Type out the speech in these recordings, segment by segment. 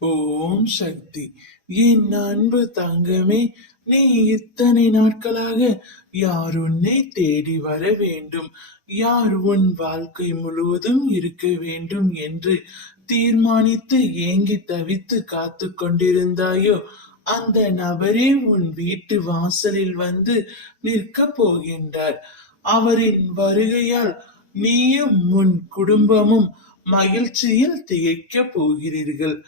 ஓம் சக்தி. என் அன்பு தங்கமே, நீ இத்தனை நாட்களாக யார் உன்னை தேடி வர வேண்டும், யார் உன் வாழ்க்கை முழுவதும் இருக்க வேண்டும் என்று தீர்மானித்து ஏங்கி தவித்து காத்து கொண்டிருந்தாயோ, அந்த நபரே உன் வீட்டு வாசலில் வந்து நிற்க போகின்றார். அவரின் வருகையால் நீயும் உன் குடும்பமும் மகிழ்ச்சியில் திகைக்க போகிறீர்கள்.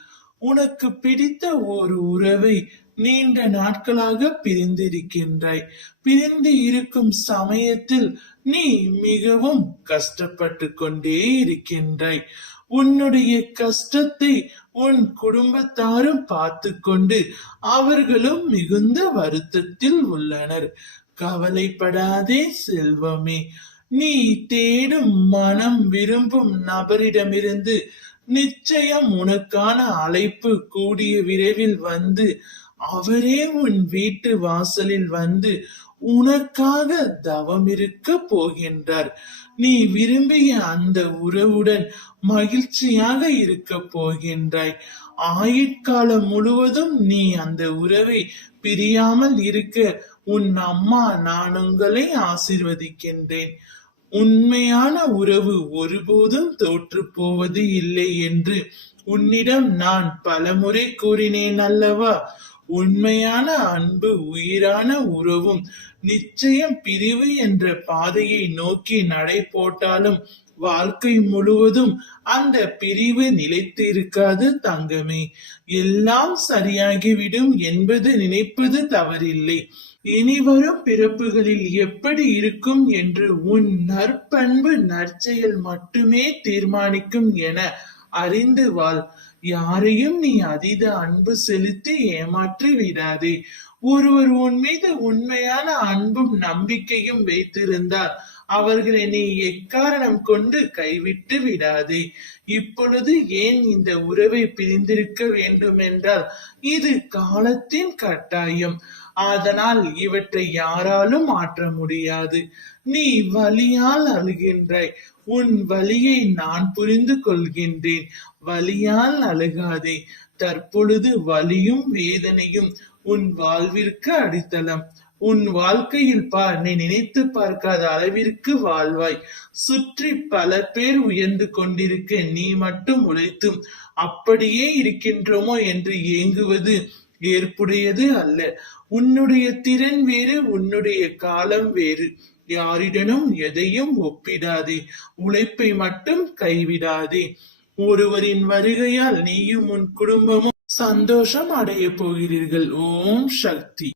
உனக்கு பிடித்த ஒரு உறவை நீண்ட நாட்களாக பிரிந்திருக்கின்றாய். பிரிந்து இருக்கும் சமயத்தில் நீ மிகவும் கஷ்டப்பட்டு கொண்டே இருக்கின்றாய். உன்னுடைய கஷ்டத்தை உன் குடும்பத்தாரும் பார்த்து கொண்டு அவர்களும் மிகுந்த வருத்தத்தில் உள்ளனர். கவலைப்படாதே செல்வமே, நீ தேடும் மனம் விரும்பும் நபரிடமிருந்து நிச்சயம் உனக்கான அழைப்பு கூடிய விரைவில் வந்து அவரே உன் வீட்டு வாசலில் வந்து உனக்காக தவம் இருக்க போகின்றார். நீ விரும்பிய அந்த உறவுடன் மகிழ்ச்சியாக இருக்க போகின்றாய். ஆயுட்காலம் முழுவதும் நீ அந்த உறவை பிரியாமல் இருக்க உன் அம்மா நான் உங்களை ஆசீர்வதிக்கின்றேன். உண்மையான உறவு ஒருபோதும் தோற்று போவது இல்லை என்று உன்னிடம் நான் பலமுறை கூறினேன் அல்லவா? உண்மையான அன்பு உயிரான உறவும் நிச்சயம் பிரிவு என்ற பாதையை நோக்கி நடை போட்டாலும் வாழ்க்கை முழுவதும் அந்த பிரிவு நிலைத்து இருக்காது தங்கமே. எல்லாம் சரியாகிவிடும் என்பது நினைப்பது தவறில்லை. இனிவரும் பிறப்புகளில் எப்படி இருக்கும் என்று உன் நற்பண்பு நற்செயல் மட்டுமே தீர்மானிக்கும் என அறிந்து வாழ். யாரையும் நீ அதீத அன்பு செலுத்தி ஏமாற்றி விடாதே. ஒருவர் உன் மீது உண்மையான அன்பும் நம்பிக்கையும் வைத்திருந்தால் அவர்களை நீ எக்காரணம் கொண்டு கைவிட்டு விடாதே. இப்பொழுது ஏன் இந்த உறவை பிரிந்திருக்க வேண்டும் என்றால் இது காலத்தின் கட்டாயம். அதனால் இவற்றை யாராலும் மாற்ற முடியாது. நீ வலியால் அழுகின்றாய். உன் வலியை நான் புரிந்து கொள்கின்றேன். வலியால் அழுகாதே. தற்பொழுது வலியும் வேதனையும் உன் வாழ்விற்கு அடித்தளம். உன் வாழ்க்கையில் நீ நினைத்து பார்க்காத அளவிற்கு வாழ்வாய். சுற்றி பல பேர் உயர்ந்து கொண்டிருக்க நீ மட்டும் உழைத்தும் அப்படியே இருக்கின்றோமோ என்று ஏங்குவது ஏற்புடையது அல்ல. உன்னுடைய திறன் வேறு, உன்னுடைய காலம் வேறு. யாரிடனும் எதையும் ஒப்பிடாதே. உழைப்பை மட்டும் கைவிடாதே. ஒருவரின் வருகையால் நீயும் உன் குடும்பமும் சந்தோஷம் அடைய போகிறீர்கள். ஓம் சக்தி.